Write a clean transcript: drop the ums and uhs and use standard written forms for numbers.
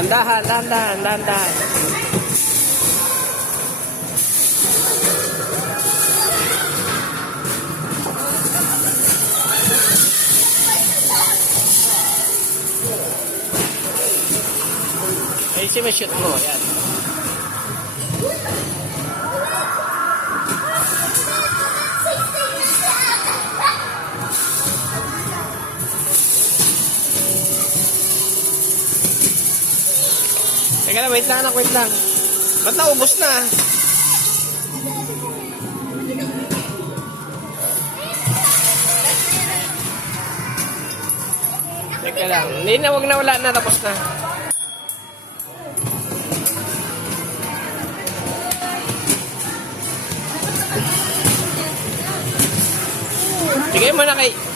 Dandahan, dandahan, dandahan. Ay, si shoot mo. Yan. Teka lang, wait lang anak, wait lang. Ba't naubos na? Teka lang, hindi na, wag na, wala na, tapos na. Bigay mo na kay